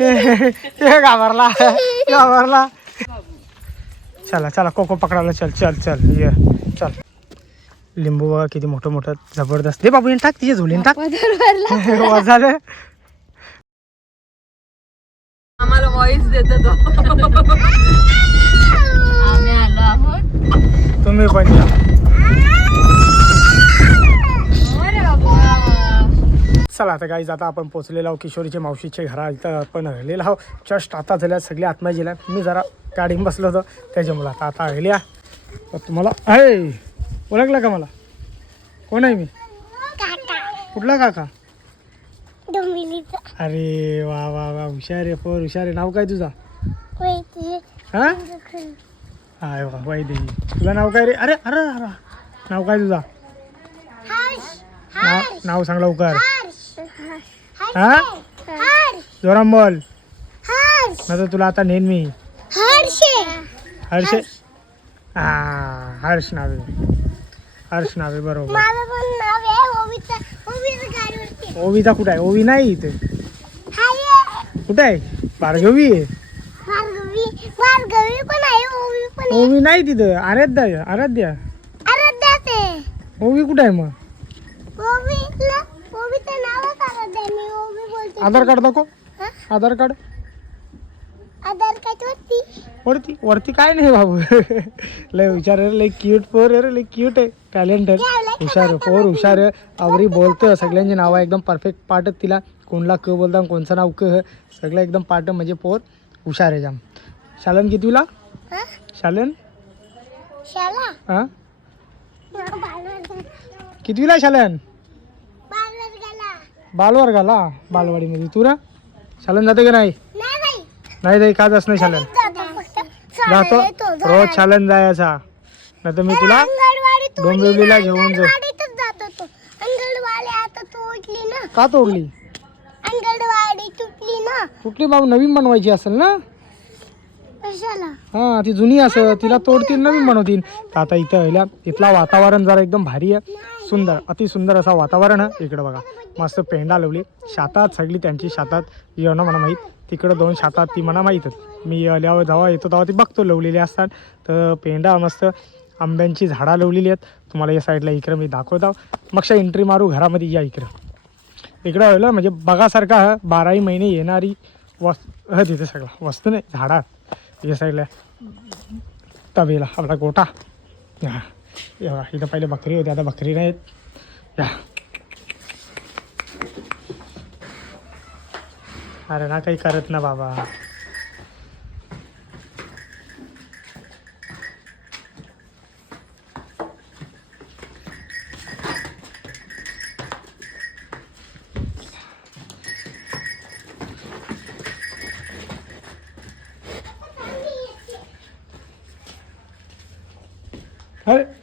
हे घाबरला. घाबरला. चला चला कोको पकडायला चल चल चल ये चल. लिंबू बघा किती मोठं मोठं जबरदस्त. दे बाबू टाक तिचे झोलीन टाक. झालं आम्हाला व्हॉइस देतो तो. आम्ही आलो आहोत. तुम्ही पण या अरे बाबा चला आता गाईज आता आपण पोचलेलो आहोत किशोरीच्या मावशीच्या घरा इथं आपण राहिलेलो आहोत. जस्ट आता झाल्या सगळी आत्मा गेल्या. मी जरा गाडीत बसलो होतो. त्याच्यामुळे आता आता राहिल्या तर तुम्हाला आहे ओळखलं का मला? कोण आहे मी? कुठला काका? अरे वा वा वा. हुशार आहे पोर हुशार आहे. नाव काय तुझा? हा? हाय वा वाई देवी तुझं नाव काय रे? अरे अरे अरे नाव काय तुझा? नाव नाव सांग लवकर. हा? जोराम बोल. नाही तर तुला आता नेन मी. हर्ष. हर्ष. हा हर्ष नावे हर्ष नावे बरोबर. ओवीचा कुठं आहे? ओवी नाही इथे. कुठं आहे? भार्गवी आहे. ओवी ओवी नाही तिथं. आराध्या आहे, आराध्या. ओवी कुठं आहे मग? आधार कार्ड दाखव? आधार कार्ड. आधार कार्ड वरती. वरती? वरती काय नाही बाबू. लय हुशार आहे लय क्यूट पोर आहे रे, लय क्यूट आहे. टॅलेंट आहे हुशार आहे पोर हुशार आहे. आवरी बोलतं सगळ्यांची नावं एकदम परफेक्ट पाठ आहेत तिला. कोणला क बोलता कोणचं नाव क. सगळं एकदम पाठ म्हणजे पोर हुशार आहे जाम. शालन कितवीला हा? शालन? शाला? हां? कितवीला शालन? बालवर्गाला बालवाडीमध्ये. तू ना शालन जाते का नाही? नाही नाही का जात नाही शालन? जातो. रोज. शालन जायचा. नाही तर मी तुला डोंबिवलीला घेऊन जा. अंगणवाडीतच जातो तो. अंगणवाडी आता तोडली ना. का तोडली कुठली बाबू नवीन बनवायची असेल ना? हा ती जुनी असं तिला तोडतील नवीन बनवतील. आता इथं इथला वातावरण जरा एकदम भारी आहे. सुंदर अति सुंदर असा वातावरण आहे इकडं बघा. मस्त पेंडा लावली. शातात सगळी त्यांची शातात येणं म्हणा माहीत. तिकडं दोन शातात ती म्हणा माहीतच. मी आल्यावर जेव्हा येतो तेव्हा ती बघतो लवलेली असतात. तर पेंडा मस्त आंब्यांची झाडं लावलेली आहेत. तुम्हाला या साईडला इकडं मी दाखवतो. मगशा एंट्री मारू घरामध्ये या इकडं. इकडं आलं म्हणजे बघासारखा हा बाराही महिने येणारी वस ह तिथे सगळं. वस्तू नाही झाडात या साईडला तबेला आपला गोटा. हां हे बघा इथं पहिले बकरी होती आता बकरी नाहीत या अरे ना काही करत ना बाबा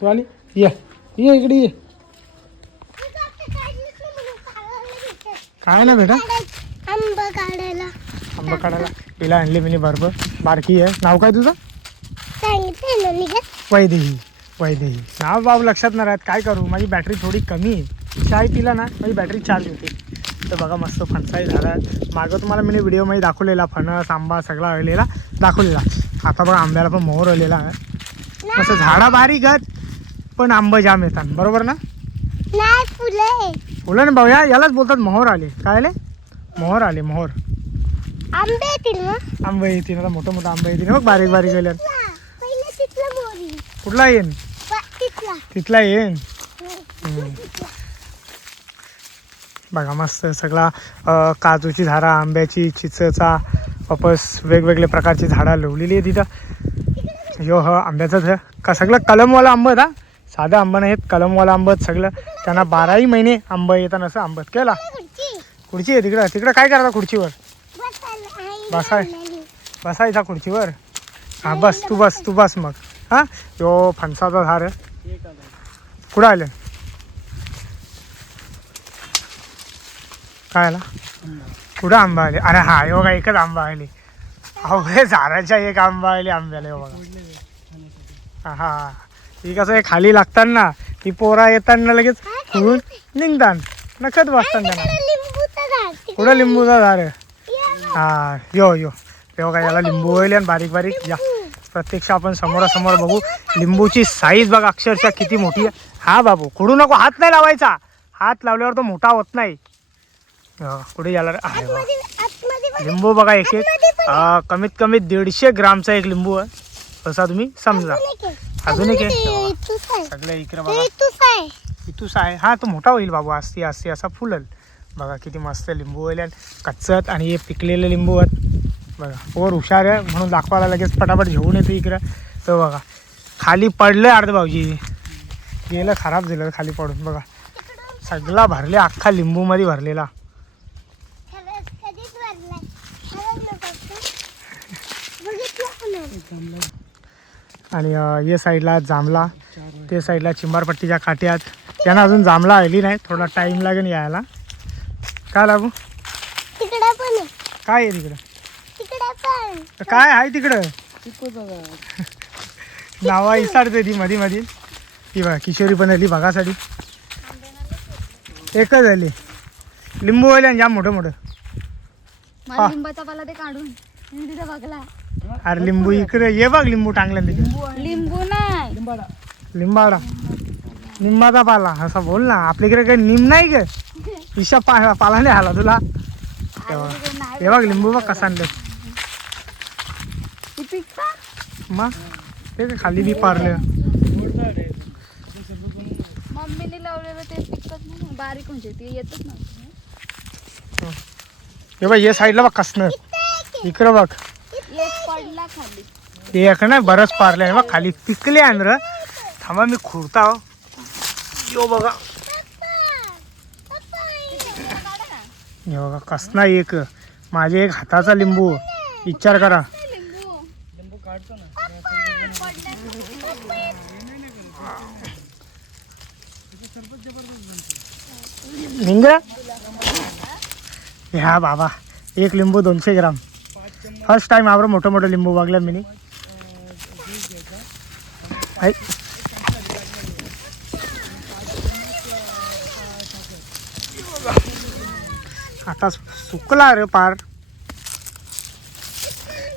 तू आली ये. ये इकडे ये. काय ना बेटा? आंबा काढायला. आंबा काढायला तिला आणली मी बरोबर. बारकी आहे. नाव काय तुझं? वैदेही. वैदेही. नाव बाब लक्षात नाही राहत. काय करू? माझी बॅटरी थोडी कमी आहे. चाय पिला ना माझी बॅटरी चार्ज होते. तर बघा मस्त फणसाही झाला. आहे मागं तुम्हाला मी व्हिडिओमध्ये दाखवलेला फणस आंबा सगळा आलेला. दाखवलेला. आता बघा आंब्याला पण मोहर आलेला आहे. मस्त झाडा बारीक आहेत पण आंबं जाम येतात. बरोबर ना? नाही फुलं. ना भाऊया यालाच बोलतात मोहर आले. काय आले? मोहर आले मोहर. आंबे येतील मग. आंबे येतील आता मोठं मोठं आंबे येतील. बघ बारीक बारीक मोरी. कुठला येईन? तिथला. येईन? हम्म. बघा मस्त सगळा काजूची झाडं आंब्याची चिंचेचा वापस वेगवेगळे प्रकारची झाडं लावलेली आहे तिथं यो ह आंब्याचंच आहे का सगळं कलमवाला आंबत हा. साधं आंबा नाहीत कलमवाला आंबत सगळं. त्यांना बाराही महिने आंबा येतात असं आंबत केला? खुर्ची. आहे तिकडं. तिकडं काय करता खुर्चीवर? बसाय. बसायचा खुर्चीवर. हां बस तू बस तू बस मग. हां? यो फणसाचा झाड. कुठं आलं? काय आला? कुठं आंबा आले? अरे हा यो बघा एकच आंबा आले. अहो हे झाडाच्या एक आंबा आले आंब्याला हे बघा. हा. हा ही कसं आहे खाली लागताना ती पोरा येताना लगेच फुलून निघतात. नकत बसतात त्यांना. तिकडे लिंबूचं झाड. हा यो यो. तेव्हा काय याला लिंबू होईल आणि बारीक बारीक. या. प्रत्यक्ष आपण समोरासमोर बघू. लिंबूची साईज बघा अक्षरशः किती मोठी आहे. हा बाबू खुडू नको हात नाही लावायचा. हात लावल्यावर तो मोठा होत नाही. हा, कुठे गेला लिंबू बघा एक एक. कमीत कमी दीडशे ग्रामचा एक लिंबू आहे. तसा तुम्ही समजा. अजून एक आहे. अजून एक ते आहे? इथूच आहे. सगळे इकडे बघा. इथूच आहे. हा तो मोठा होईल बाबू. असती असती असा फुलल. बघा किती मस्त लिंबू होईल. आणि कच्चत आणि हे पिकलेले लिंबू आहेत. बघा. वर हुशार आहे म्हणून दाखवायला लगेच पटापट घेऊन येतो इकडं. तर बघा. खाली पडलं अर्ध भाऊजी. गेलं खराब झालं खाली पडून. बघा. सगळा भरले अख्खा लिंबूमध्ये भरलेला खरंच कधीच वाढलाय खरंच ना फक्त. बघितलं पण नाही. आणि ये साईडला जांभला. ते साईडला चिंबारपट्टीच्या काट्यात. त्यांना अजून जांभला आली नाही. थोडा टाईम लागेल यायला. काय लागू तिकडे पण आहे. काय आहे तिकडं? तिकडे पण. तर काय आहे तिकडं? नावा इसारते ती मधी मधी. ती बघा किशोरी पण आली बघासाठी एकच झाली लिंबू वाले आणि जाम मोठं. मोठं लिंबाचा पाला ते काढून अरे लिंबू इकडे ये बघ लिंबू टांगलं तिकडे. लिंबू नाही. लिंबाडा. निंबाचा पाला असा बोल ना. आपल्या इकडे काही निम नाही ग. इशा पा पाला नाही आला तुला. तेव्हा. हे बघ लिंबू बघ कसा आणलं ती मग ते काय खाली बी पारलं. मम्मीने लावलेलं ते पिकतात ना बारीक म्हणजे ते येतच ना हे. बघ ये साईडला बघ कसणं इकडं बघ. पडला खाली. ते एक नाही बरंच पारले बा खाली पिकले आंध्र. थांबा मी खुरता हो. यो बघा. हे बघा कसना एक. माझे एक हाताचा लिंबू. विचार करा. निंग लिंग ह्या बाबा. एक लिंबू दोनशे ग्राम. फर्स्ट टाइम आवरं मोठं मोठं लिंबू बघलं मी ऐ. आता सुकला रे पार.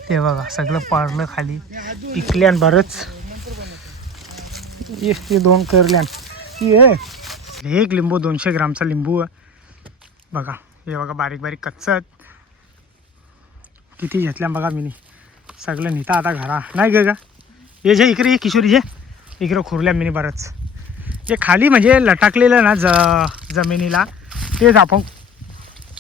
ते बघा सगळं पारलं खाली. पिकल्यान बरंच. ये ते दोन करल्यान ये एक लिंबू दोनशे ग्रामचा लिंबू आहे. बघा हे बघा बारीक बारीक कच्चा किती घेतल्या बघा मी सगळं नेता आता घरा. नाही ग ये जे इकडे ये किशोरी जे. इकडं खुरल्या मिनी बरंच. जे खाली म्हणजे लटाकलेलं ना ज जमिनीला तेच आपण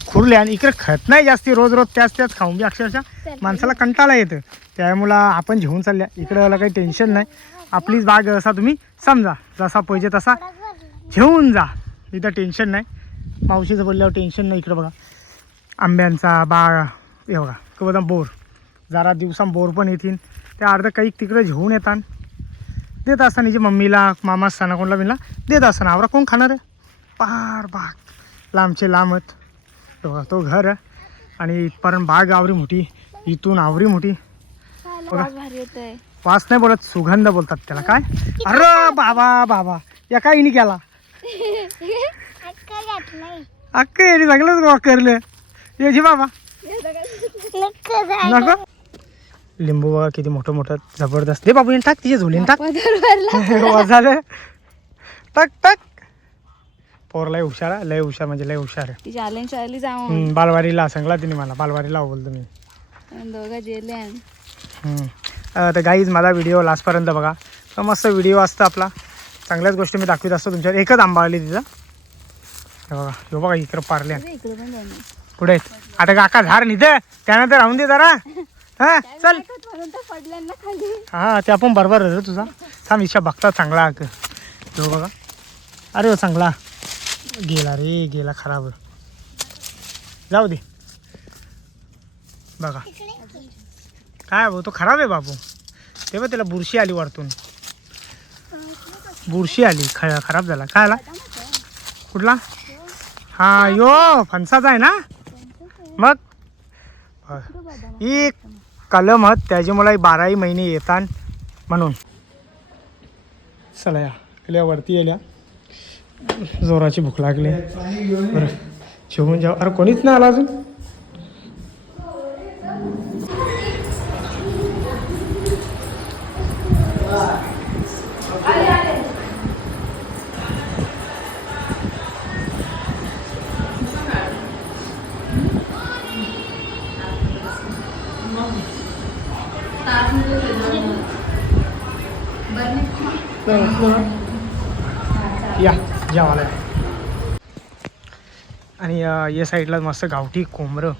खुरले आणि इकडे खत नाही जास्ती. रोज रोज त्याच त्याच खाऊन बी अक्षरशः माणसाला कंटाळा येतं त्यामुळं आपण घेऊन चालल्या. इकडे काही टेन्शन नाही. आपलीच बाग असा तुम्ही समजा. जसा पाहिजे तसा घेऊन जा. इथं टेन्शन नाही. मावशीचं बोलल्यावर टेन्शन नाही इकडं बघा. आंब्यांचा बाग. हे बघा तो बघा बोर. जरा दिवसां बोर पण येतील. ते अर्ध काही तिकडे घेऊन येतात. देत असताना जे मम्मीला मामा असताना कोणला बिनला देत असताना. आवरा कोण खाणार आहे? पार बाग लांबचे लांबत. तो बघा तो घर. आहे आणि इथपर्यंत बाग आवरी मोठी. इथून आवरी मोठी. वास नाही बोलत सुगंध बोलतात त्याला. काय? अरे बाबा बाबा. या काय हिने केला? अक्का याने सगळंच करलं. याची बाबा. नको. लिंबू बघा किती मोठं मोठं जबरदस्त. दे बाबू टाक तिचे झोलीन टाक. वाजाले टाक टाक. पोर लय हुशार आहे, लय हुशार म्हणजे लय हुशार आहे. ती चॅलेंज आली जाऊन. हम्म, बालवाडीला सांगला तिने मला बालवाडीला बोलतो मी दोघं गेले हम्म. अं, तर गाईज मला व्हिडिओ लास्टपर्यंत बघा. तर मस्त व्हिडिओ असतं आपला. चांगल्याच गोष्टी मी दाखवित असतो तुमच्यावर. एकच आंबा आली तिचा हे बघा हे बघा इकडं पारल्या इकडे पण जाऊन पुढे. आहेत. आता काका झाड निघ त्यानंतर राहून दे जरा. हा चल. पडल्यांना खाली हा ते आपण बरोबर आहे रे तुझा. थांब इच्छा बघता चांगला हा तो बघा. अरे हो चांगला. गेला रे गेला खराब. जाऊ दे. बघा. काय भाऊ तो खराब आहे बाबू. बघ त्याला बुरशी आली वरतून. बुरशी आली ख खराब झाला. काय आला? कुठला? हा यो फणसाचा आहे ना? मग? ही कलम हत त्याच्यामुळे बाराही महिने येतात म्हणून. चला या इकडल्या वरती येल्या. जोराची भूक लागली. बरं. जेवून जाऊ अरे कोणीच नाही आला अजून? या जेवायला आणि या साईडला मस्त गावठी कोंबरं.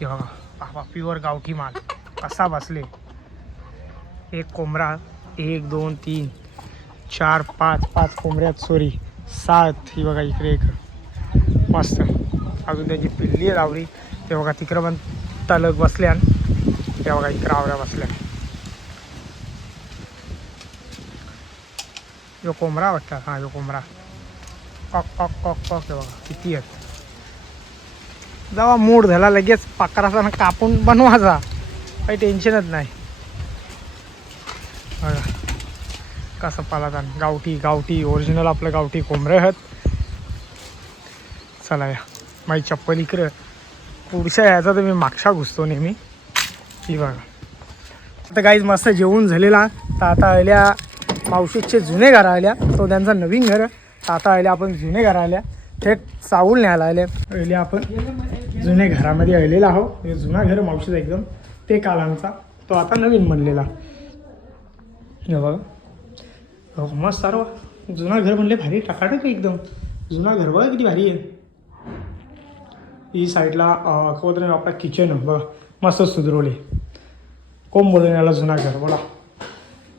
हे बघा बाबा प्युअर गावठी माल. कसा बसले. एक कोंबरा एक दोन तीन चार पाच पाच कोंबऱ्यात सॉरी सात. ही बघा इकडे एक. मस्त. अजून त्याची पिल्ली आहे लावली. ते बघा तिकडं पण तलक बसल्या ते बघा इकडं आवऱ्या बसल्या यो कोंबरा वाटतं हां यो कोंबरा कॉक कॉक कॉक कॉक हे बघा किती आहेत जावा मूड झाला लगेच पाकराचा कापून बनवायचा काही टेन्शनच नाही बघा कसं पाला गावठी गावठी ओरिजिनल आपलं गावठी कोंबरे आहेत चला या माझी चप्पल इकडं पुढच्या यायचा तर मी मागच्या घुसतो नेहमी ही बघा आता काहीच मस्त जेवून झालेला तर आता आल्या मावशीचे जुने घर आल्या तो त्यांचा नवीन घर. आता आल्या आपण जुने घर आल्या. थेट चावूल न्यायला आले. पहिले आपण जुने घरामध्ये आलेला आहो हे जुना घर मावशीचा एकदम. ते काल आमचा. तो आता नवीन बनलेला. हे बघा. हो मस्त सर्व जुना घर म्हणले भारी. टाकाटक एकदम. जुना घर बघा किती भारी आहे. ही साईडला कोणतरी आपला किचन बघा. मस्त सुधरवले. कोण बोलून याला जुना घर? बोला.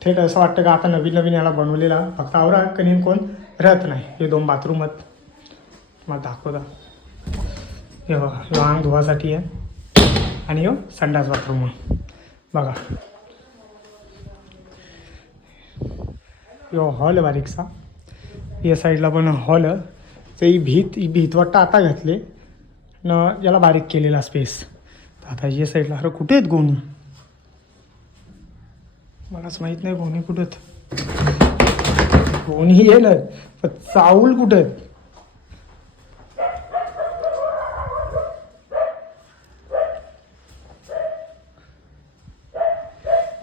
थेट असं वाटतं का आता नवीन नवीन याला बनवलेला फक्त आवरा कधी कोण राहत नाही? हे दोन बाथरूम आहेत. मला दाखवता. हे बघा ह्यो अंग धुवासाठी आहे. आणि हो संडास बाथरूम बघा. यो हॉल आहे बारीकसा. या साईडला पण हॉल ते ही भीत ही भीत वाटतं आता घातले. न याला बारीक केलेला स्पेस आता या साईडला अरे कुठे आहेत गोणी? मलाच माहीत नाही गोणी कुठे गोणी येणार पण चावल कुठे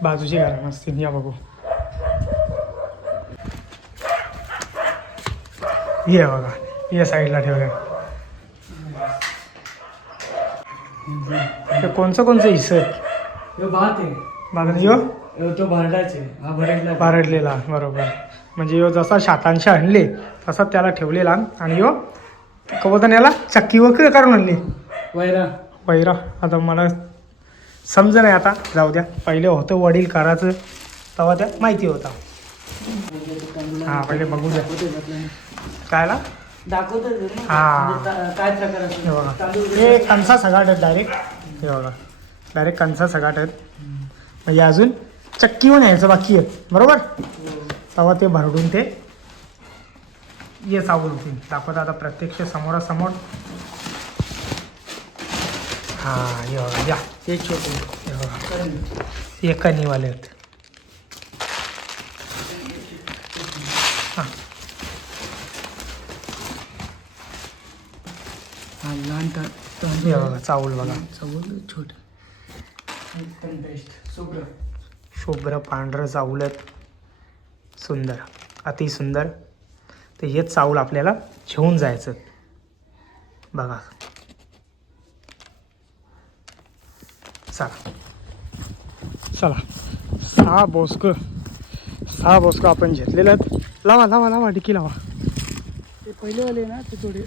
बाजूची घरं असतील या बघू. हे बघा या साईडला ठेवलं कोणचं कोणचं हिस्सं आहेत? यो भात आहे. यो यो? तो भरडाचे हा भरडला पारडलेला बरोबर. म्हणजे यो जसा शातांशी आणले तसा त्याला ठेवलेला आणि यो कवतन याला चक्की वगैरे करून आणली. वैरा. पैरा आता मला समज नाही आता. जाऊ द्या. पहिले होतं वडील करायचं तेव्हा त्या माहिती होता. हा पहिले बघू द्या. कायला? दाखवतो हा. काय प्रकार हे बघा. तांदूळ हे कणसा सगाट आहेत डायरेक्ट हे बघा. डायरेक्ट कणसा सगाट आहेत. म्हणजे अजून चक्कीवर यायचं बाकी आहे बरोबर? तेव्हा ते भरडून ते ये येस होते दाखवत आता प्रत्यक्ष समोरासमोर. हां या ते आहेत. चावल बघा. चावल छोट. बेस्ट सुपर शुभ्र पांढरं चावल आहेत. सुंदर अति सुंदर. तर हेच चावल आपल्याला घेऊन जायचं बघा. चला. चला. सहा बोसक सहा बोसक आपण घेतलेले आहेत. लावा लावा लावा डिकी लावा. ते पहिले वाले ना ते थोडे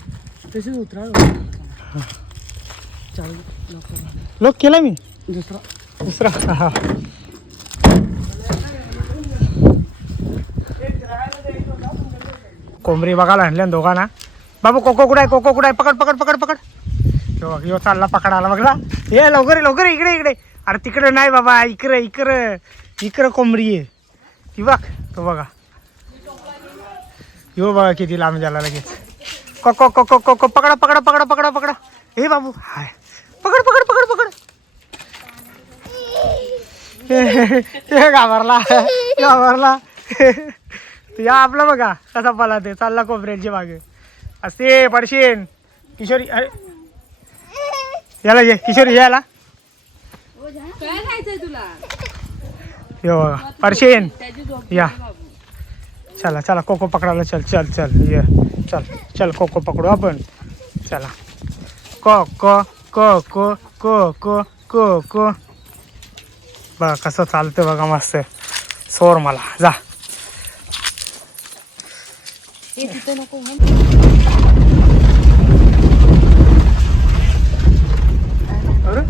तसेच उतरा चाल लोक केला मी? दुसरा. दुसरा? हा. कोंबडी बघायला आणल्या ना दोघांना. बाबू कोको कुठं आहे? कोको कुठं आहे? पकड पकड पकड पकड. यो यो चालला पकडायला बघला ये लवकर लवकर इकडे इकडे. अरे तिकडे नाही बाबा इकडे इकडं. इकडं कोंबडी आहे ती बघ तो बघा. यो बघा किती लांब झाला लगेच. कोको कोको कोको पकडा पकडा पकडा पकडा पकडा. हे बाबू हाय. पकड पकड पकड पकड. घाबरला. घाबरला. या आपलं बघा कसा पला ते चालला कोपऱ्यांची मागे. असते पडशीन किशोरी अरे. याला ये किशोरी याला. काय खायचंय तुला? यो बघा झोप या. चला चला कोको पकडायला चल चल चल ये. चल चल कोको पकडू आपण. चला. को को को को को को को को. बघा कसं चालतं बघा मस्त सोर मला. जा. Tentando yeah. correndo. Ora?